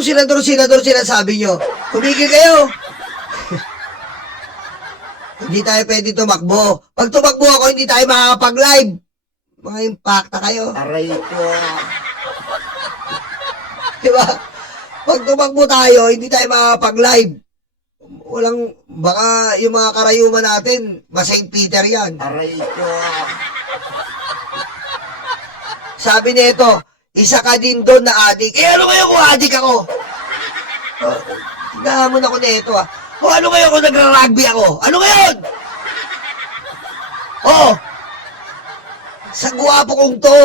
Anong senador sinasabi nyo? Tumigil kayo. Hindi tayo pwede tumakbo. Pag tumakbo ako, hindi tayo makakapag-live. Mga impacta kayo. Aray ko. Diba? Pag tumakbo tayo, hindi tayo makakapag-live. Walang, baka yung mga karayuman natin, St. Peter yan. Aray ko. Sabi nito, isa ka din doon na adik. Eh ano ngayon kung adik ako? Tignahamon ako nito ah. O ano ngayon kung nagra-rugby ako? Ano ngayon? Oo. Sa guwapo kong to,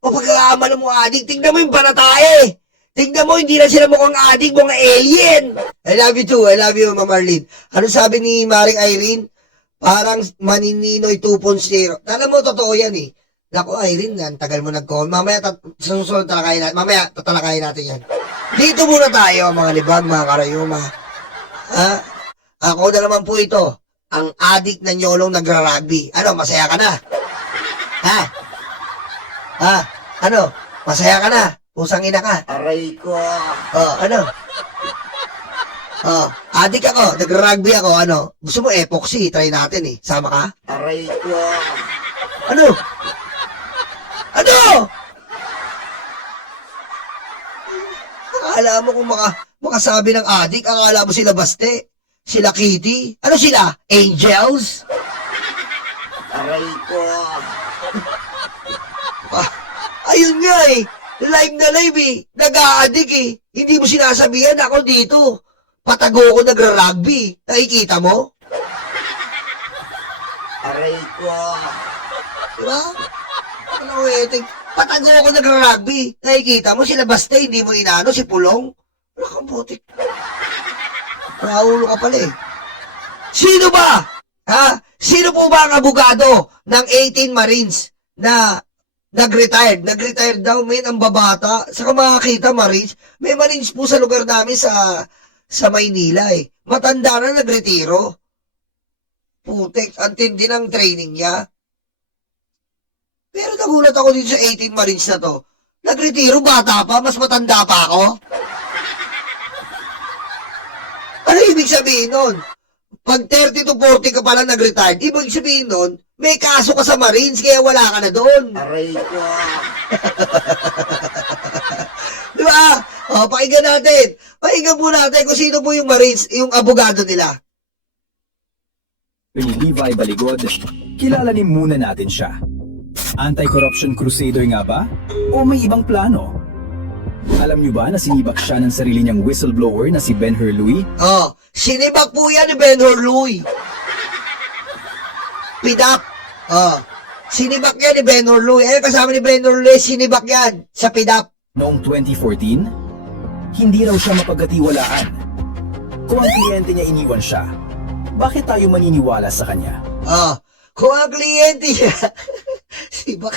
o pagkakamalan mo adik, tignan mo yung banatae. Tignan mo, hindi na sila mukhang adik, mga alien. I love you too. I love you, Ma'am Marlene. Ano sabi ni Maring Irene? Parang Manininoy 2.0. Alam mo, totoo yan eh. Naku, Irene, ang tagal mo nag-call. Mamaya, sa susunod talakayin natin. Mamaya, tatalakayin natin yan. Dito muna tayo, mga libag, mga karayuma. Ha? Ako na naman po ito, ang adik na nyolong nagra-rugby. Ano, masaya ka na? Ha? Ha? Ano? Masaya ka na? Pusang ina ka? Aray ko. Oh, ano? Oh, adik ako, nagra-rugby ako, ano? Gusto mo epoxy, try natin eh. Sama ka? Aray ko. Ano? Ano? Akala mo kung makasabi ng adik, akala mo sila baste? Sila Kitty? Ano sila? Angels? Aray ko. Ayun nga eh. Live na live eh. Nag-a-addict eh. Hindi mo sinasabihan ako dito. Patago ko nagra-rugby. Nakikita mo? Aray ko. Diba? Ano eh. Patago ko nagra-rugby. Nakikita mo sila basta hindi mo inano si Pulong. Wala kang putik. Naulo ka pala eh. Sino ba? Ha? Sino po ba ang abogado ng 18 Marines na nag-retired? Nag-retired daw, men, ang babata. Saka makakita, Marines. May Marines po sa lugar namin sa Maynila eh. Matanda na nagretiro. Putik, ang tindi ng training niya. Pero nagulat ako dito sa 18 Marines na to. Nagretiro, bata pa, mas matanda pa ako. Ano ibig sabihin nun? Pag 30 to 40 ka pala nag-retired, ibig sabihin nun, may kaso ka sa Marines, kaya wala ka na doon. Aray ko. Di ba? O, pakinggan natin. Pakinggan po natin kung sino po yung Marines, yung abogado nila. Ni Levi Baligod, kilalanin muna natin siya. Anti-corruption crusader nga ba? O may ibang plano? Alam niyo ba na sinibak siya ng sarili niyang whistleblower na si Ben-Hur Louie? Oh, sinibak po yan ni Ben-Hur Louie. Pidap. Oh, sinibak yan ni Ben-Hur Louie. Eh, kasama ni Ben-Hur Louie, sinibak yan sa Pidap. Noong 2014, hindi raw siya mapagkatiwalaan. Kung ang kliyente niya iniwan siya, bakit tayo maniniwala sa kanya? Oh, kung ang kliyente niya, sibak.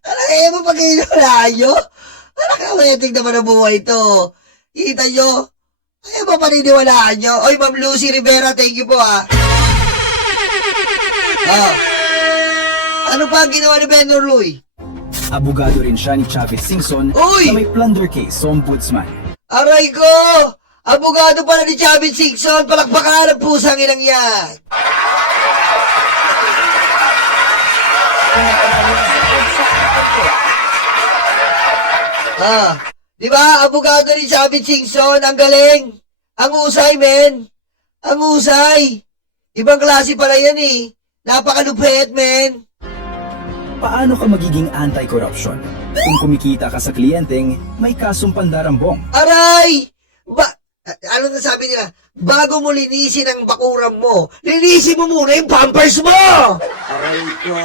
Talaga mo pag inulaan nyo? Talaga weting naman ang buhay ito. Kita nyo? Ayaw ba paniniwalaan nyo? Oy, Ma'am Lucy Rivera, thank you po ah. Oh. Ano pa ang ginawa ni Ben-Hur Louie? Abogado rin siya ni Chavez Singson Uy! na may plunder case sa ombudsman. Aray ko! Abogado pala ni Chavez Singson, palakpakan ang pusang inang yan. Ah, di ba? Abogado ni Chavez Singson, ang galing. Ang usay, men. Ang usay. Ibang klase pala yan eh. Napakalupit, men. Paano ka magiging anti-corruption kung kumikita ka sa kliyenteng may kasong pandarambong? Aray! Ano na sabi nila? Bago mo linisin ang bakuran mo, linisin mo muna yung pampers mo! Aray ko.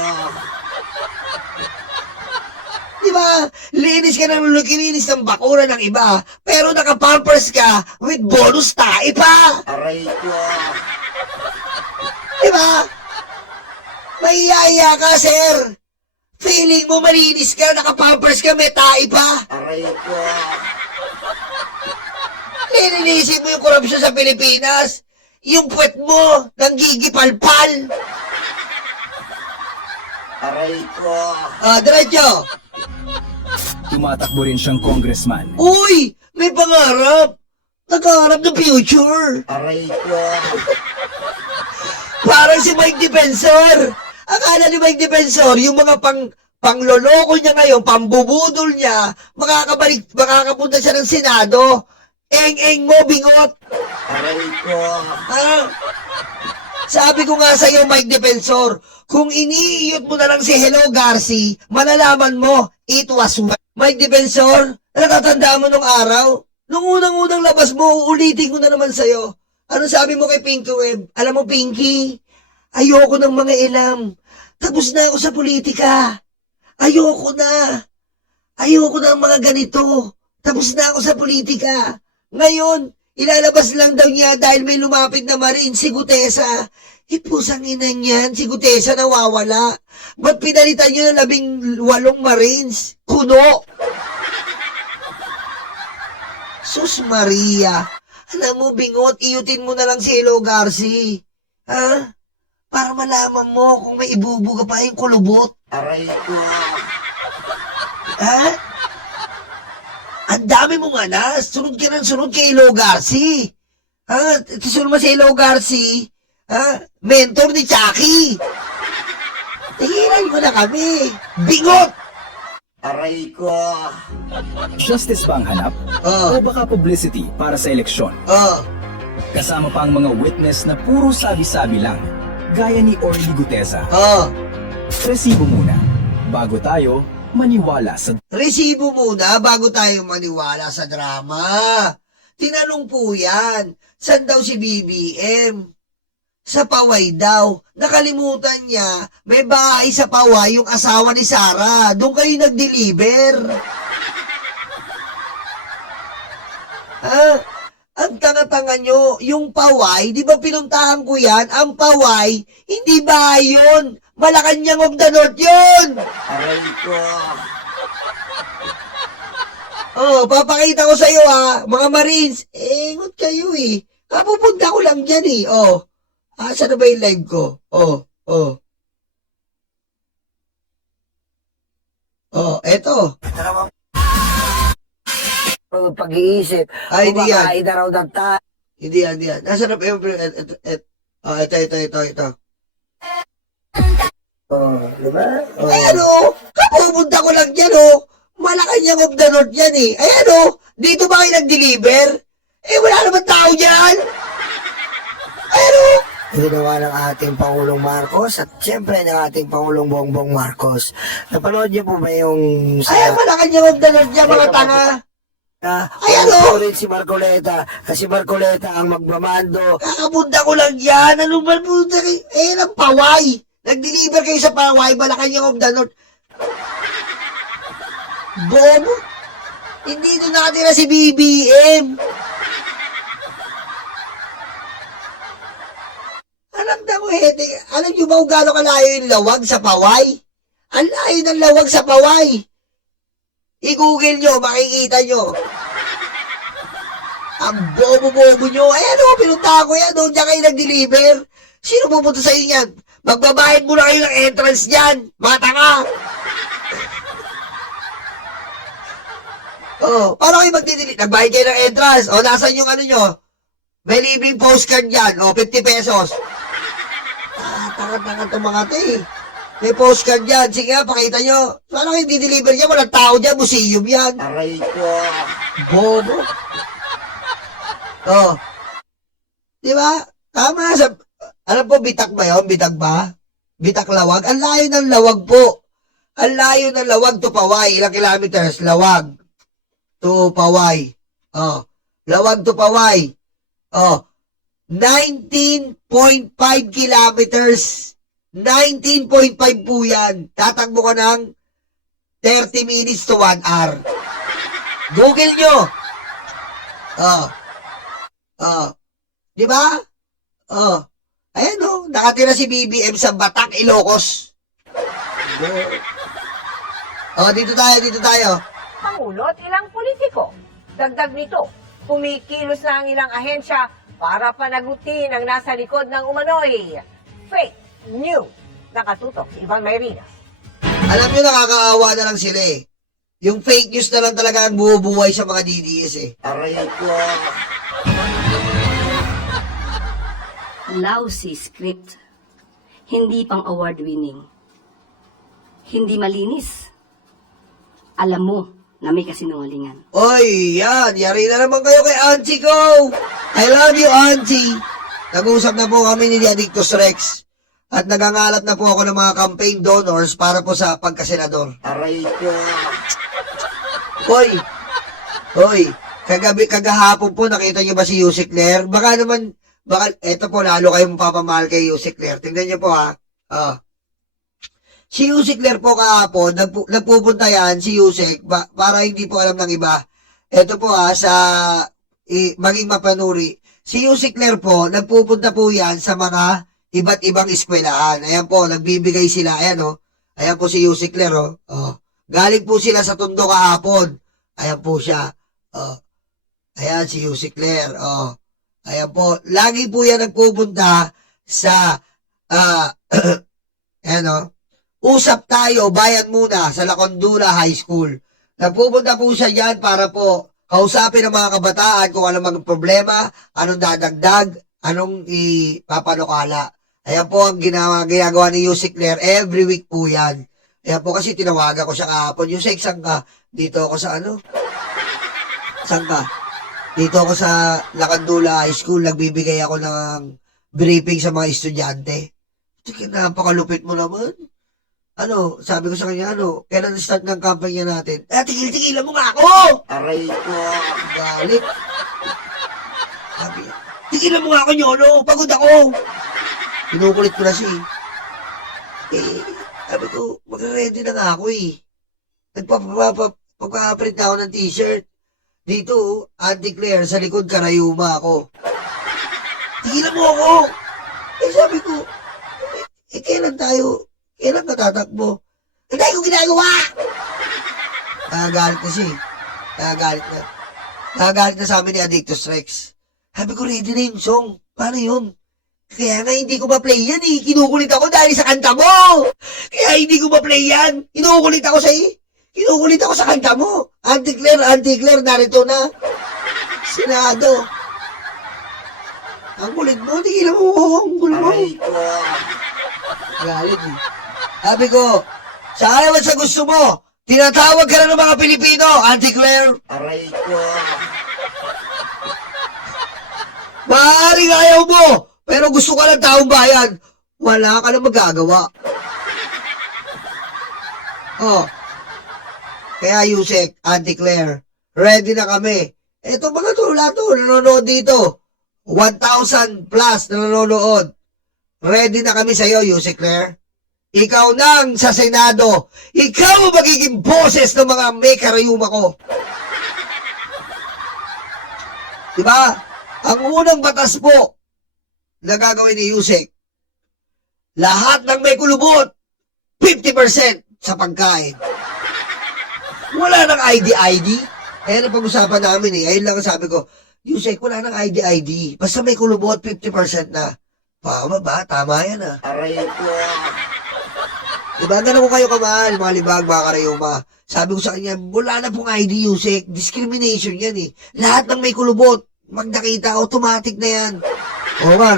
Di ba? Linis ka kininis ng bakuran ng iba, pero naka-pampers ka with bonus tae pa! Aray ko. Di ba? Mahiyaya ka, sir! Feeling mo malinis ka, naka-pampers ka, may tae pa! Aray ko. Lilinisin mo yung korupsyon sa Pilipinas! Yung puwet mo, nanggigipalpal! Aray ko. Diretso! Tumatakbo rin siyang congressman. Uy! May pangarap! Nakaharap ng future! Aray ko. Parang si Mike Defensor! Akala ni Mike Defensor, yung mga pangloloko niya ngayon, pambubudol niya, makakapunta siya ng Senado. Eng-eng mo, bingot! Aray ko. Ha? Sabi ko nga sa'yo, Mike Defensor, kung iniiyot mo na lang si Hello Garci, malalaman mo, it was Mike Defensor, natatandaan mo nung araw? Nung unang-unang labas mo, uulitin ko na naman sa'yo. Ano sabi mo kay Pinky Web? Alam mo, Pinky, ayoko ng mga ilam. Tapos na ako sa politika. Ayoko na. Ayoko ng mga ganito. Tapos na ako sa politika. Ngayon, ilalabas lang daw niya dahil may lumapit na Marine, si Gutesa. Pusang ina niyan, si Gutesa nawawala. Ba't pinalitan niyo ng 18 Marines? Kuno! Sus Maria! Alam mo, bingot, iyutin mo na lang si Hello Garci. Ha? Para malaman mo kung may ibubuga pa yung kulubot. Aray ko. Ha? Ang dami mong anas. Sunod ka ng sunod kay Hello Garci. Ha? Sunod mo si Hello Garci. Ha? Mentor ni Chucky. Tigilan mo na kami. Bingot! Aray ko. Justice ba ang hanap? Oh. O baka publicity para sa eleksyon? Oh. Kasama pa ang mga witness na puro sabi-sabi lang, gaya ni Orly Gutesa. Oh. Resibo muna, bago tayo maniwala sa... Resibo muna bago tayo maniwala sa drama. Tinanong po yan, saan daw si BBM? Sa Paway daw. Nakalimutan niya, may bahay sa Paway yung asawa ni Sarah. Doon kayo nag-deliver. Ha? Ang tanga-tanga nyo, yung Paway, di ba pinuntahan ko yan? Ang Paway, hindi bahay yun. Malacanang of the North yun. Aray ko. Oh, papakita ko sa iyo ha, mga Marines. Ingot kayo eh. Pupunta ko lang dyan eh. Oh. Saan na ba yung live ko? Oh. Oh, eto. Pag-iisip. Ay, hindi yan. Kumakain na raw ng tayo. Hindi yan. Nasaan na ba yung... Ito. Oh, diba? Oh. Ay ano, kapupunta ko lang dyan oh. Malacanang of the North yan eh. Ay ano, dito ba kayo nag-deliver? Wala naman tao dyan. Ay ano, Ginawa ng ating Pangulong Marcos at siyempre ng ating Pangulong Bongbong Marcos. Napanood niyo po ba yung... ay Malacanang of the North yan mga tanga. Ay, ano? Ulit si Marcoleta. Si Marcoleta ang magmamando. Kakapunta ko lang yan. Ano ba punta kayo? Ng Paway. Nag-deliver kayo sa Paway, Malacanang of the North. Bobo. Hindi doon nakatira si BBM. Alam niyo ba kung gaano kalayo yung lawag sa Paway? Ang layo ng lawag sa Paway. I-google nyo, makikita nyo. Ang bobo-bobo nyo. Ay ano, pinunta ko yan. Doon dyan kayo nag-deliver. Sino pupunta sa inyo yan? Magbabayad muna kayo ng entrance dyan. Mga tanga. Oh, paano kayo magdideliver? Nagbayad kayo ng entrance. O, nasan yung ano nyo? May libreng postcard yan. O, 50 pesos. Tanga-tanga itong mga te. May postcard yan. Sige nga, pakita nyo. Paano kayo di-deliver yan? Walang tao dyan. Museum yan. Aray ko. Bobo. Oh. Di ba? Tama. Alam po, bitak ba yun? Bitak ba? Bitak lawag? Ang layo ng lawag po. Ang layo ng lawag to Paway. Ilang kilometers? Lawag to Paway. Oh. Lawag to Paway. Oh. 19.5 kilometers. 19.5 po yan. Tatakbo ka ng 30 minutes to 1 hour. Google nyo. Di ba? Ayan o. Nakatira si BBM sa Batak, Ilocos. Dito tayo. Pangulo at ilang politiko. Dagdag nito, kumikilos na ang ilang ahensya para panagutin ang nasa likod ng umano'y fake news. Nakatutok si Ivan Mayrina. Alam nyo, nakakaawa na lang sila eh. Yung fake news na lang talaga ang bubuhay sa mga DDS eh. Aray ko. Lousy script. Hindi pang award-winning. Hindi malinis. Alam mo na may kasinungalingan. Oy, yan. Yari na naman kayo kay Auntie ko. I love you, Auntie. Nag-usap na po kami ni Addictus Rex. At nagangalap na po ako ng mga campaign donors para po sa pagkasenador. Aray ko. Hoy, kagahapon po, nakita niyo ba si Yusik Claire? Baka, eto po, lalo kayong papamahal kay Yusik Claire. Tingnan niyo po ha. Si Yusik Claire po kahapon, nagpupunta yan, si Yusik, para hindi po alam ng iba. Eto po ha, maging mapanuri. Si Yusik Claire po, nagpupunta po yan sa mga iba't ibang eskwelahan. Ayan po, nagbibigay sila. Ayan o. Ayan po si Yusik Claire o. Galing po sila sa Tondo kahapon. Ayan po siya. Ayan si Yusik Claire. Ayan po. Lagi po yan nagpupunta sa ayan o. Usap tayo, bayad muna sa Lacandula High School. Nagpupunta po siya dyan para po kausapin ng mga kabataan kung ano mga problema, anong dadagdag, anong ipapanukala. Ayan po ang ginagawa ni Yusik Claire. Every week po yan. Ayan po kasi tinawagan ko siya kahapon. Yusik, saan ka? Dito ako sa ano? Saan ka? Dito ako sa Lacandula High School. Nagbibigay ako ng briefing sa mga estudyante. Napakalupit mo naman. Ano, sabi ko sa kanya, kailan start ng kampanya natin? Tigil-tigilan mo nga ako! Aray ko. Galit. Sabi niya, tigilan mo nga ako, Nyolo. Pagod ako. Pinukulit ko na siya sabi ko, magre-ready na nga ako Nagpapaprint na ako ng t-shirt. Dito, Auntie Claire, sa likod karayuma ako. Tigilan mo ako! Sabi ko, kailan ka tatakbo? Hindi ko ginagawa! Nagagalit na siya Nagagalit na sa amin ni Addictus Rex. Sabi ko, ready na yung song. Paano yun? Kaya nga hindi ko ma-play yan Kinukulit ako dahil sa kanta mo. Kaya hindi ko ma-play yan. Kinukulit ako sa kanta mo. Auntie Claire, narito na. Senado. Ang kulit mo, tigilan mo. Ang kulit mo. Aray ko. Galit Sabi ko, sa ayaw at sa gusto mo, tinatawag ka na ng mga Pilipino, Auntie Claire. Aray ko. Maaaring ayaw mo, pero gusto ka ng taong bayan. Wala ka na magagawa. Kaya Yusek, Auntie Claire, ready na kami. Eto mga lahat nanonood dito. 1,000 plus na nanonood. Ready na kami sa'yo, Yusek Claire. Ikaw nang sa Senado. Ikaw ang magiging boses ng mga may karayuma ko. Diba? Ang unang batas po na gagawin ni Yusek, lahat ng may kulubot, 50% sa pagkain. Wala nang ID. Ayan ang pag-usapan namin Ayun lang ang sabi ko, Yusek, wala nang ID. Basta may kulubot, 50% na. Tama ba? Tama yan Aray ko. Diba? Ganun ko kayo kamahal, mga libag, mga karayuma. Sabi ko sa kanya, wala na pong ID, Yusek. Discrimination yan Lahat ng may kulubot, magdakita, automatic na yan. Oo nga,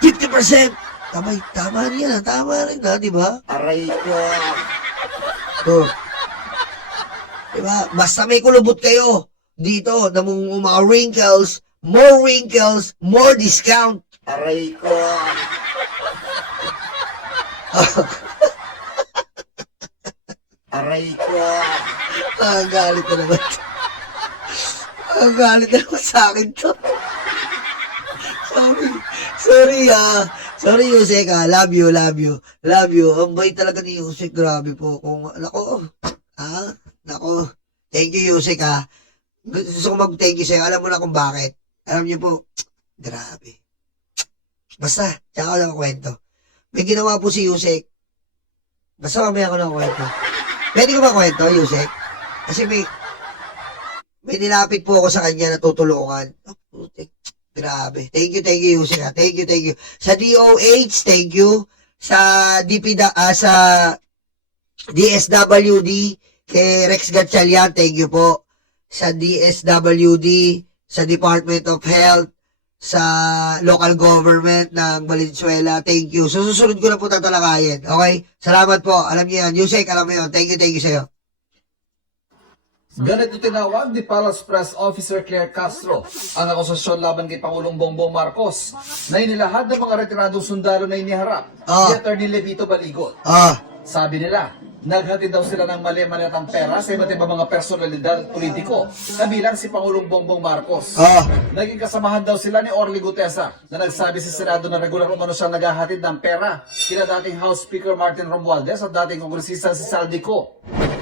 50%. Tama rin yan, tama rin diba? Aray ko. Diba? Basta may kulubot kayo. Dito, namung mga wrinkles, more discount. Aray ko. Aray ko. Galit na naman. Galit na naman sa akin to. Sorry Yusek Love you. Ang bait talaga ni Yusek. Grabe po. Nako. Thank you Yusek Gusto ko mag-thank you sa'yo. Alam mo na kung bakit. Alam niyo po, grabe. Basta, tsaka ako ng kwento. May ginawa po si Yusek. Basta mamaya ko ng kwento. Pwede ko ba kwento, Yusek? Kasi may nilapit po ako sa kanya na tutulungan. Grabe. Thank you, Yusek Thank you. Sa DOH, thank you. Sa sa DSWD, Kay Rex Gatchalian, thank you po. Sa DSWD, sa Department of Health, sa local government ng Valenzuela, thank you. So, susunod ko na po tatalakayin. Okay? Salamat po. Alam niyo yan. Yusek, alam mo yun. Thank you sa'yo. Ganito tinawag ni Palace Press Officer Claire Castro ang akusasyon laban kay Pangulong Bongbong Marcos na inilahad ng mga retiradong sundalo na iniharap ni Atty. Levito Baligot. Sabi nila, naghatid daw sila ng mali-maliatang pera sa iba't ibang mga personalidad at politiko, kabilang si Pangulong Bongbong Marcos. Naging kasamahan daw sila ni Orly Gutesa na nagsabi sa Senado na regular umano siyang naghahatid ng pera kina dating House Speaker Martin Romualdez at dating kongresista si Saldico.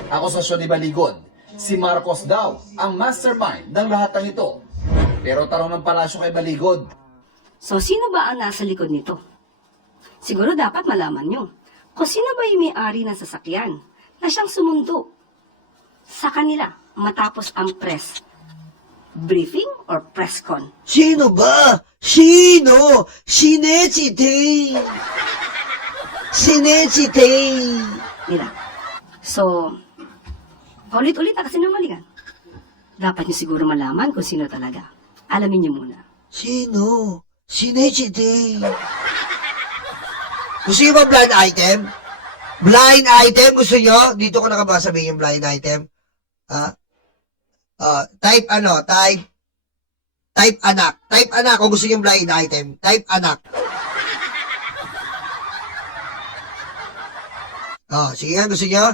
Akusasyon ni Baligot, si Marcos daw ang mastermind ng lahat ng ito. Pero tanong ng palasyo kay Baligod, So, sino ba ang nasa likod nito? Siguro dapat malaman nyo kung sino ba yung may-ari ng sasakyan na siyang sumundo sa kanila matapos ang press briefing or press con. Sino ba? Sino? Sinechitay. Sinechitay. Nila. So, ulit-ulit na kasi nangalingan. Dapat nyo siguro malaman kung sino talaga. Alamin nyo muna. Sino? Sinechitay. Gusto nyo ba blind item? Blind item, gusto nyo? Dito ko nakabasabihin yung blind item. Type ano? Type anak. Type anak kung gusto nyo yung blind item. Type anak. Sige nga, gusto nyo?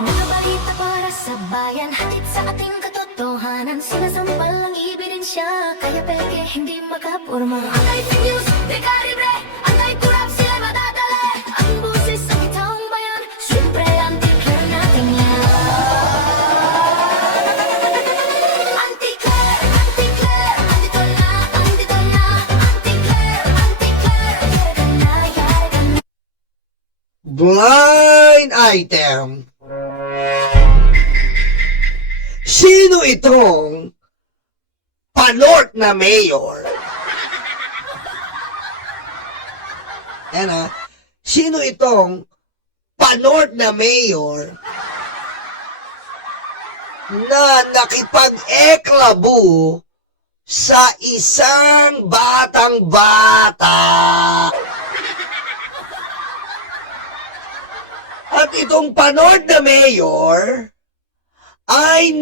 Mga balita para sa bayan, hatid sa ating katotohanan. Sinasampal ang ebidensya, kaya peke hindi makapurma. Anti-fake news, di ka libre. Anti-corrupt, sila madadala. Ang boses ng taong bayan, syempre anti-care natin yan. Anti-care, anti-care, andito na, andito na. Anti-care, anti-care, yara ka na, yara ka na. Blind item. Sino itong panort na mayor? Yan Sino itong panort na mayor na nakipag-eklabo sa isang batang-bata? At itong panort na mayor ay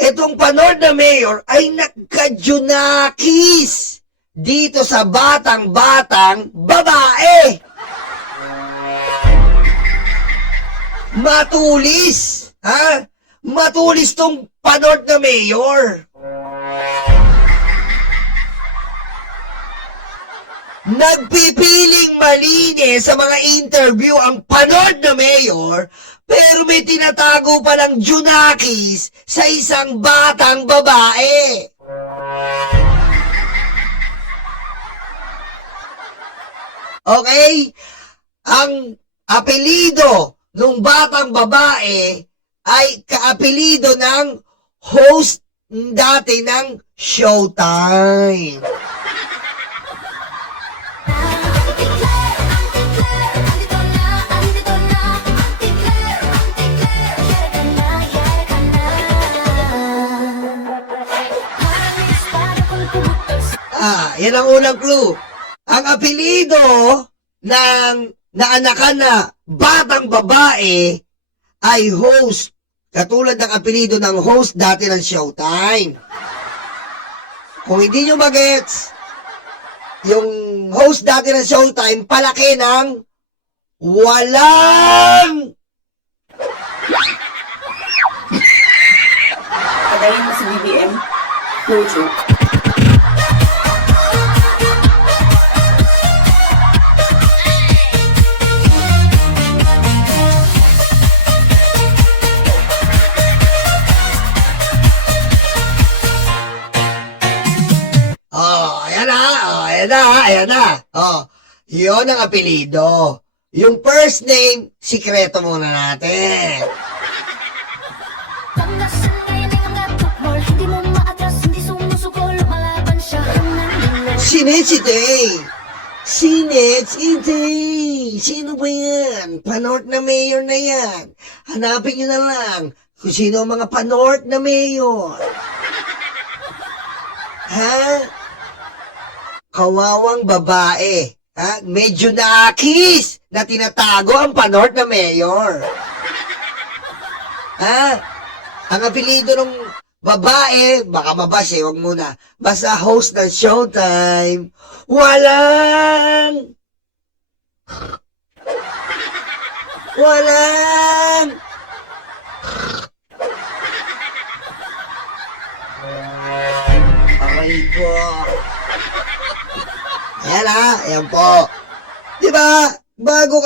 Itong panort na mayor ay nagka-junakis dito sa batang-batang babae. Matulis, Matulis tong panort na mayor. Nagpipiling malinis sa mga interview ang panort na mayor, pero may tinatago palang junakis sa isang batang babae. Okay? Ang apelido ng batang babae ay kaapelido ng host dati ng Showtime. Yan ang unang clue. Ang apelido ng naanakan na batang babae ay host. Katulad ng apelido ng host dati ng Showtime. Kung hindi nyo magets, yung host dati ng Showtime, palaki ng walang... Pagaling mo si BBM. No joke. Ayan na. Oh, yun ang apelido. Yung first name, sikreto muna natin. Panggasan ngayon ay mga tukmol. Hindi mo maatras, hindi sumusuko. Lumalaban siya kung nandun. Sinechite. Sinechite. Sino ba yan? Panorth na mayor na yan. Hanapin nyo na lang kung sino ang mga panorth na mayor. Ha? Kawawang babae. Ha? Medyo nakis na tinatago ang panorth na mayor. Ha? Ang apelido ng babae, baka mabas wag muna. Basta host ng Showtime. Walang aray ko. Ayan po. Diba? Bago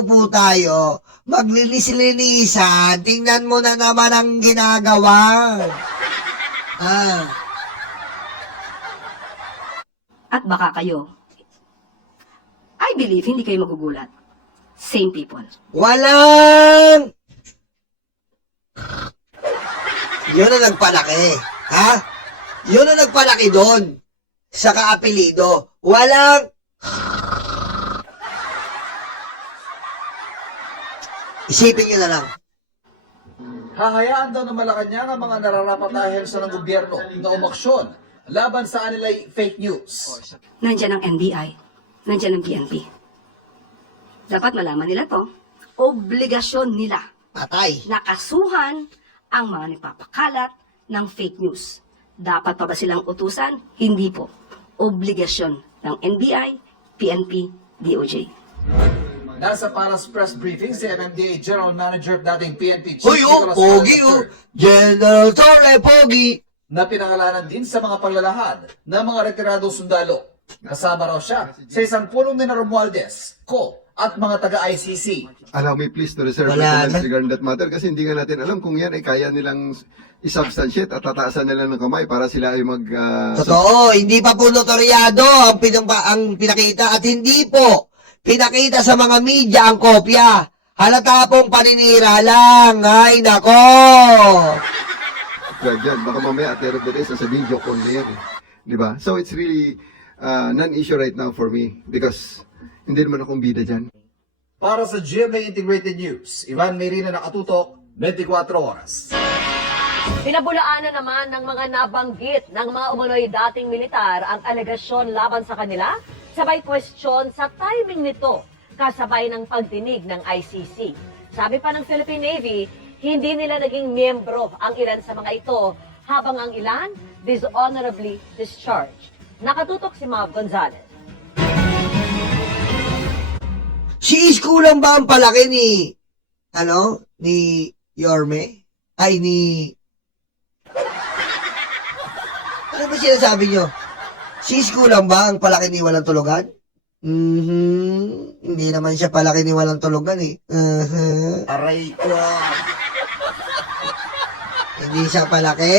po tayo, maglinis-linisan, tingnan mo na naman ang ginagawa. At baka kayo, I believe hindi kayo magugulat. Same people. Walang! Yun ang nagpalaki. Ha? Yun ang nagpalaki doon. Sa kaapelido. Walang... Isipin nyo na lang. Hahayaan daw ng Malacanang ang mga nararapat na ahensya ng gobyerno na umaksyon laban sa anilay fake news. Nandyan ang NBI. Nandyan ang PNP. Dapat malaman nila to. Obligasyon nila. Patay. Nakasuhan ang mga nagpapakalat ng fake news. Dapat pa ba silang utusan? Hindi po. Obligasyon ng NBI, PNP, DOJ. Nasa Palas Press Briefing si MMDA General Manager dating PNP Chief Hoy, Nicolas Pogi, Torre General Torre, Pogi. na pinangalanan din sa mga paglalahad ng mga retiradong sundalo. Kasama raw siya sa isang pulong ni Romualdez, Co, at mga taga-ICC. Allow me please to reserve Wala my comments na. regarding that matter kasi hindi nga natin alam kung yan ay kaya nilang isubstantiate at tataasan nila ng kamay para sila ay mag... Totoo, hindi pa po notaryado ang pinakita at hindi po pinakita sa mga media ang kopya. Halata pong paninira lang. Ay, nako. Dyan. Baka mamaya at the end of the day sasabihin joke on na yan. Di ba? So it's really non-issue right now for me because hindi naman akong bida dyan. Para sa GMA Integrated News, Ivan Mayrina nakatutok, 24 oras. Pinabulaanan naman ng mga nabanggit ng mga umunoy dating militar ang alegasyon laban sa kanila, sabay kwestiyon sa timing nito kasabay ng pagdinig ng ICC. Sabi pa ng Philippine Navy, hindi nila naging miyembro ang ilan sa mga ito habang ang ilan dishonorably discharged. Nakatutok si Mav Gonzalez. Si Isko lang ba ang palaki ni Yorme? Ay, ano ba sinasabi nyo? Si Isko lang ba ang palaki ni Walang Tulugan? Hindi naman siya palaki ni Walang Tulugan eh. Aray ko. Hindi siya palaki.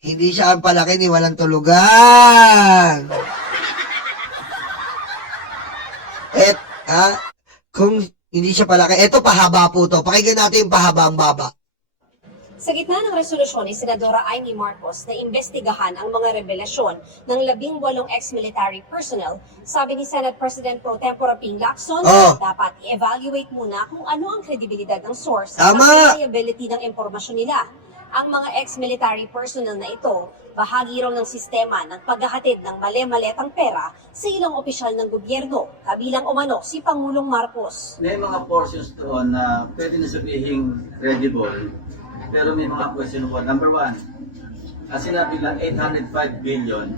Hindi siya ang palaki ni Walang Tulugan. Kung hindi siya palaki, eto pahaba po to. Pakinggan natin yung pahaba ang baba. Sa gitna ng resolusyon ni Senadora Amy Marcos na imbestigahan ang mga revelasyon ng 18 ex-military personnel, sabi ni Senate President Pro Tempore Ping Lacson, dapat i-evaluate muna kung ano ang kredibilidad ng source at reliability ng impormasyon nila. Ang mga ex-military personnel na ito, bahagi raw ng sistema ng paghahatid ng mali-maletang pera sa ilang opisyal ng gobyerno, kabilang umano si Pangulong Marcos. May mga portions doon na pwede na sabihing credible, pero may mga question ko. Number one, sinabi lang 805 billion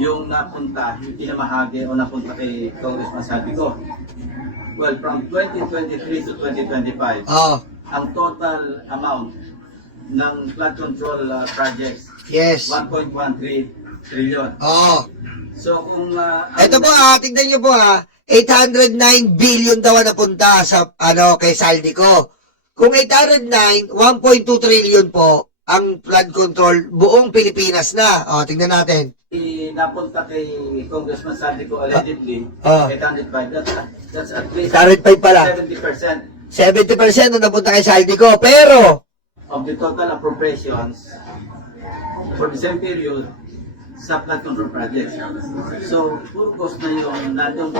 yung napunta, yung pinamahagi o napunta kay Congressman Salvi ko. Well, from 2023 to 2025, ang total amount ng flood control projects, 1.13 trillion. So kung... Ito po tignan nyo po 809 billion daw na napunta sa kay Saldi ko. Kung 809, 1.2 trillion po ang flood control buong Pilipinas na. O, tingnan natin. Napunta kay Congressman Saldico allegedly, Ah. 805, that's at least 805 pala. 70% 70% nung napunta kay Saldico. Pero, of the total appropriations for the same period sa flood control projects. So, puro cost na yung nandun.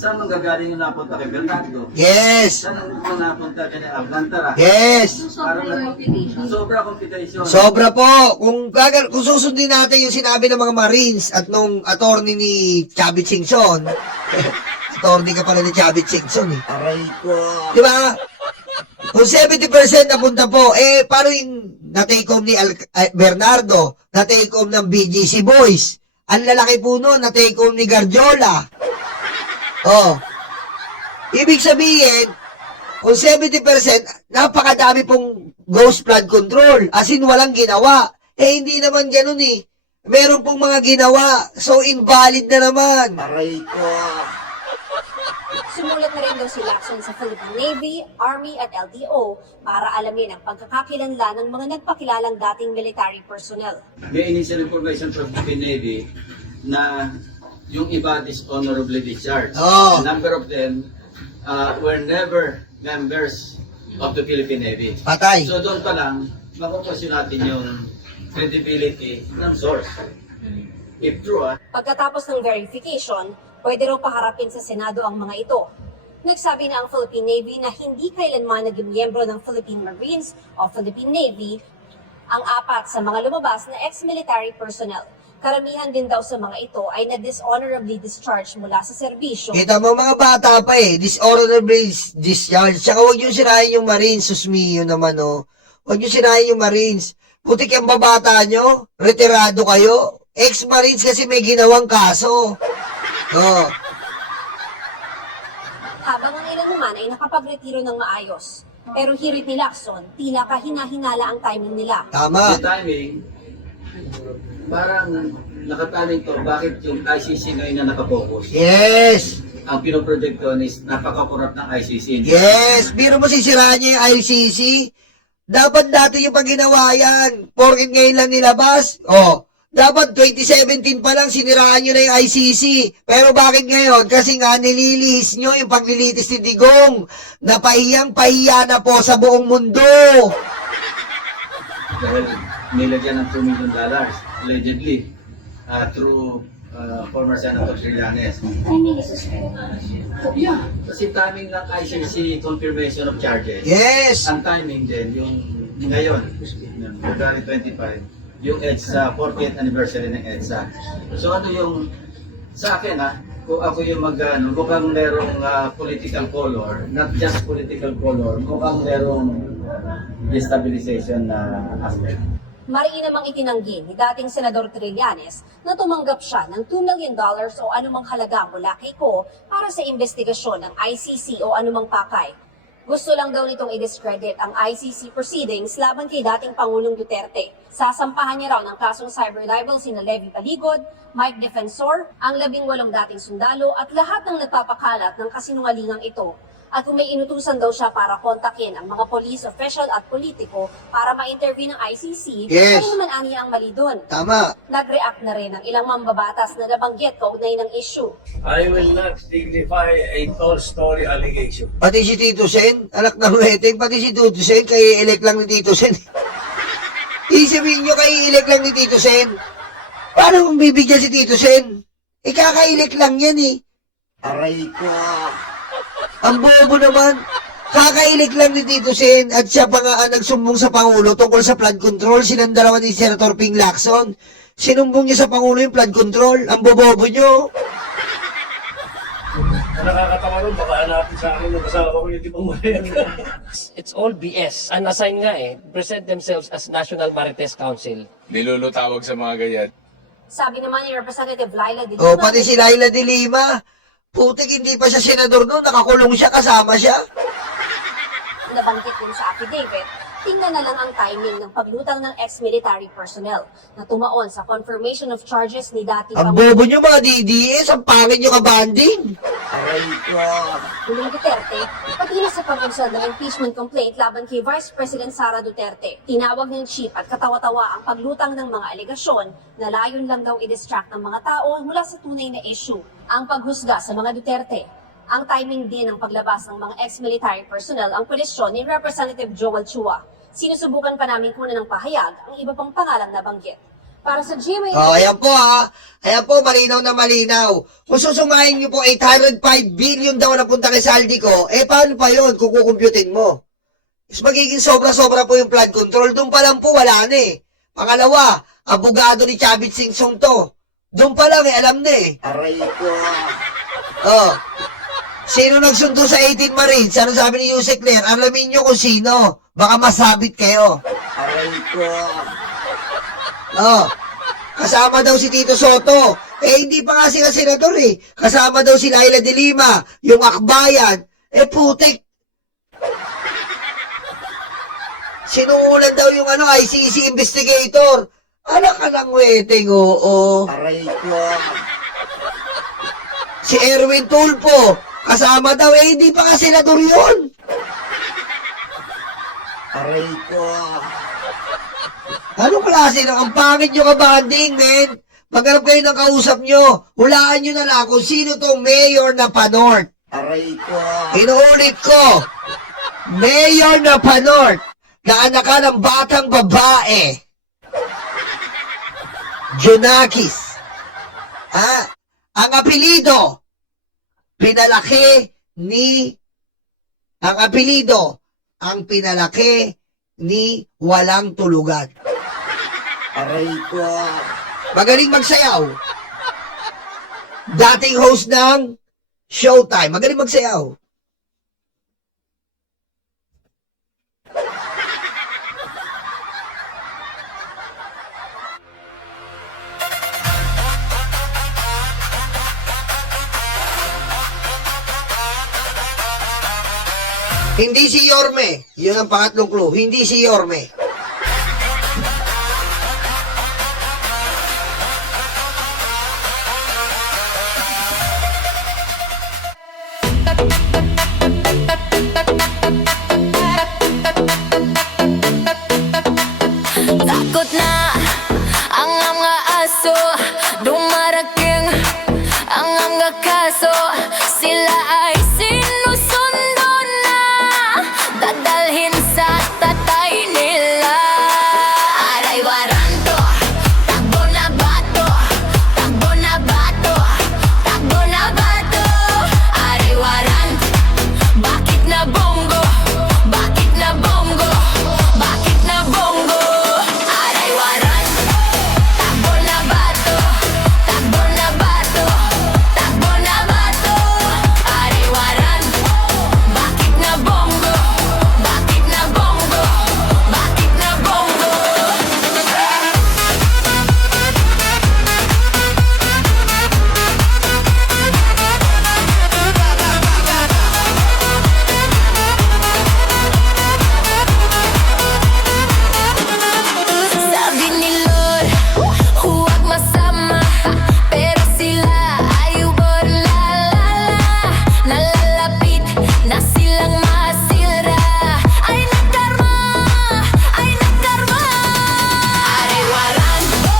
Saan manggagaling yung napunta kay Bernardo? yes. Saan ang napunta kay Alcantara? Yes. Parang sobra computation. Sobra po. Kung susundin natin yung sinabi ng mga Marines at nung attorney ni Chavit Singson, attorney ka pala ni Chavit Singson eh. Aray ko. Di ba? Kung 70% napunta po, paano yung na-take home ni Bernardo, na-take home ng BGC Boys? Ang lalaki po nun, na-take home ni Garjola. Oh. Ibig sabihin, kung 70%, napakadami pong ghost flood control. As in, walang ginawa. Hindi naman ganun eh. Meron pong mga ginawa. So, invalid na naman. Aray ko. Sumulat na rin daw si Lacson sa Philippine Navy, Army at LTO para alamin ang pagkakakilanlan ng mga nagpakilalang dating military personnel. May initial information from the Navy na yung iba dishonorably discharged. Oh. A number of them were never members of the Philippine Navy. Patay. So doon pa lang, makukwestiyon natin yung credibility ng source. If true, Pagkatapos ng verification, pwede raw paharapin sa Senado ang mga ito. Nagsabi na ang Philippine Navy na hindi kailanman naging miyembro ng Philippine Marines o Philippine Navy ang 4 sa mga lumabas na ex-military personnel. Karamihan din daw sa mga ito ay na-dishonorably discharged mula sa serbisyo. Kita mo mga bata pa dishonorably discharge. Tsaka huwag yung sirahin yung Marines, susmiyo naman Huwag yung sirahin yung Marines. Putik yung babata nyo, retirado kayo. Ex-Marines kasi may ginawang kaso. Habang ang ilan naman ay nakapagretiro ng maayos. Pero hirit ni Lacson, tila kahina-hinala ang timing nila. Tama. the timing, parang nakataling to, bakit yung ICC ngayon na nakapokus? Yes. Ang pinoproject doon is napaka-corrupt ng ICC. Yes. Biro mo sisirahan niya yung ICC. Dapat dati yung pag ginawa yan. Porkit ngayon lang nilabas. Dapat 2017 pa lang siniraan nyo na yung ICC. Pero bakit ngayon? Kasi nga nililihis nyo yung paglilitis ni Digong. Napahiyang-pahiya na po sa buong mundo. Dahil nilagyan ng $2 million, allegedly, through former Senator Trillanes. Yeah, kasi timing ng ICC confirmation of charges. Yes. Ang timing din, yung ngayon, February 25, yung EDSA, 40th anniversary ng EDSA. So ano yung, sa akin kung ako yung mukhang merong political color, not just political color, mukhang merong destabilization na aspect. Mariin namang itinanggi ni dating Senador Trillanes na tumanggap siya ng $2 million o anumang halaga mula kay Ko para sa investigasyon ng ICC o anumang pakay. Gusto lang daw nitong i-discredit ang ICC proceedings laban kay dating Pangulong Duterte. Sasampahan niya raw ng kasong cyber libel sina Levi Paligod, Mike Defensor, ang 18 dating sundalo at lahat ng nagpapakalat ng kasinungalingang ito. At kung may inutusan daw siya para kontakin ang mga police official at politiko para ma-intervene ng ICC, Yes. ano naman aniya ang mali doon? Tama. Nag-react na rin ang ilang mambabatas na nabanggit kaugnay ng issue. I will not dignify a tall story allegation. Pati si Tito Sen, anak ng weteng, pati si Tito Sen, kay elect lang ni Tito Sen. Isabihin nyo kay elect lang ni Tito Sen. Paano kung bibigyan si Tito Sen? Kaka-elect lang yan Aray ko. Ang bobo naman. Kaka-elect lang ni Tito Sen at siya pa nga ang nagsumbong sa Pangulo tungkol sa flood control. Silang dalawa ni Senator Ping Lacson. Sinumbong niya sa Pangulo yung flood control. Ang bobobo nyo. Nakakatawa rin, baka hanapin sa akin ng kasama ko yung tipong mali. It's all BS. Unassign nga present themselves as National Marites Council. Nilulutawag sa mga ganyan. Sabi naman ni Representative Laila de Lima, Pati si Laila de Lima. Putik, hindi pa siya senador noon. Nakakulong siya, kasama siya. nabanggit din sa affidavit Tingnan na lang ang timing ng paglutang ng ex-military personnel na tumaon sa confirmation of charges ni dating Ang bobo nyo mga DDS, ang pangit nyo kabanding. Aray ko. Pulong Duterte, pati na sa pag-unsad ng impeachment complaint laban kay Vice President Sara Duterte. Tinawag ng chief at katawa-tawa ang paglutang ng mga alegasyon na layon lang daw i-distract ng mga tao mula sa tunay na issue, ang paghusga sa mga Duterte. Ang timing din ng paglabas ng mga ex-military personnel ang petisyon ni Representative Joel Chua. Sinusubukan pa namin kunan ng pahayag ang iba pang pangalan na banggit. Para sa GMA... Ayan po Ayan po, malinaw na malinaw. Kung susumahin nyo po 805 billion daw na punta kay Saldico, paano pa yun kung kukumputin mo? Is magiging sobra-sobra po yung flood control. Doon pa lang po, wala na eh. Pangalawa, abogado ni Chavit Singsong to. Doon pa lang alam na eh. Aray ko. Sino nagsundo sa 18 Marines? Ano sabi ni Yusek Ler? Alamin nyo kung sino. Baka masabit kayo. Aray ko. Kasama daw si Tito Soto. Hindi pa nga sila senador eh. Kasama daw si Laila de Lima, yung akbayan. Putik. Sinuulan daw yung ICC investigator. Anak ka ng weteng, oo. Aray ko. Si Erwin Tulfo, kasama daw, hindi pa nga senador yun. Aray ko. Anong klase ng ang pangit nyo kabanding, men? Maghanap kayo ng kausap nyo. Hulaan nyo na lang kung sino tong mayor na Panort. Aray ko. Inuulit ko, mayor na Panort, na anak ka ng batang babae. Junakis. Ang apelido, ang pinalaki ni walang tulugan. Aray ko. Magaling magsayaw. Dating host ng Showtime. Magaling magsayaw. Hindi si Yorme. Yun ang pangatlong clue. Hindi si Yorme. Takot na ang mga aso, dumarating ang mga kaso. Sila ay sinusundo na, dadalhin sa tatay nila. Aray waranto, takbo na bato, takbo na bato, takbo na bato. Aray waranto, bakit na bongo, bakit na bongo, bakit na bongo. Aray waranto, takbo na bato, takbo na bato, takbo na bato. Aray waranto, bakit na bongo, bakit na bongo, bakit na bongo. Sabi ni Lord, huwag masama, pero sila ay uborlalala. Nalalapit na silang masira, ay nagkarma, ay nagkarma. Aray waranto,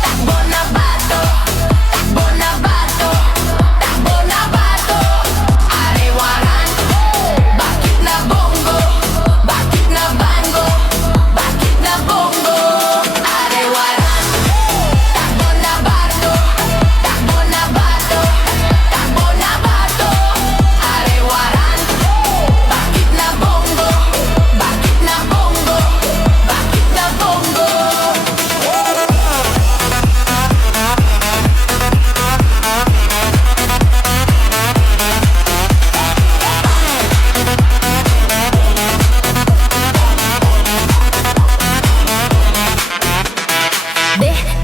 takbo na bato, takbo na bato, takbo na bato. Aray waranto, bakit na bongo, bakit na bango, bakit na bongo. Aray waranto, takbo na bato, takbo na bato, takbo na bato. Aray waranto, bakit na bongo, bakit na bongo, bakit na bongo.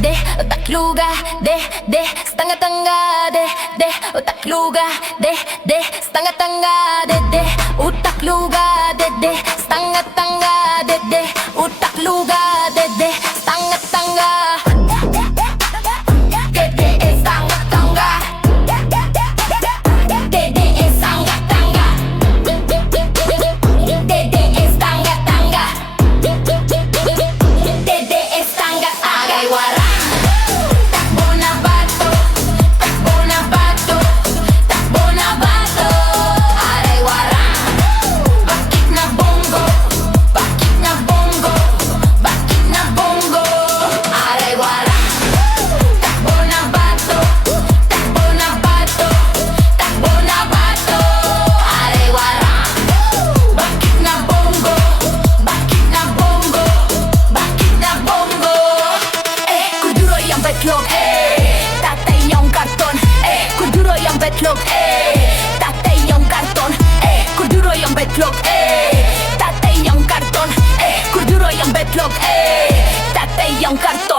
De, utakluga, de, stanga-tanga, de, utakluga, de, stanga-tanga, de, utakluga, de, stanga-tanga, de, ang karton.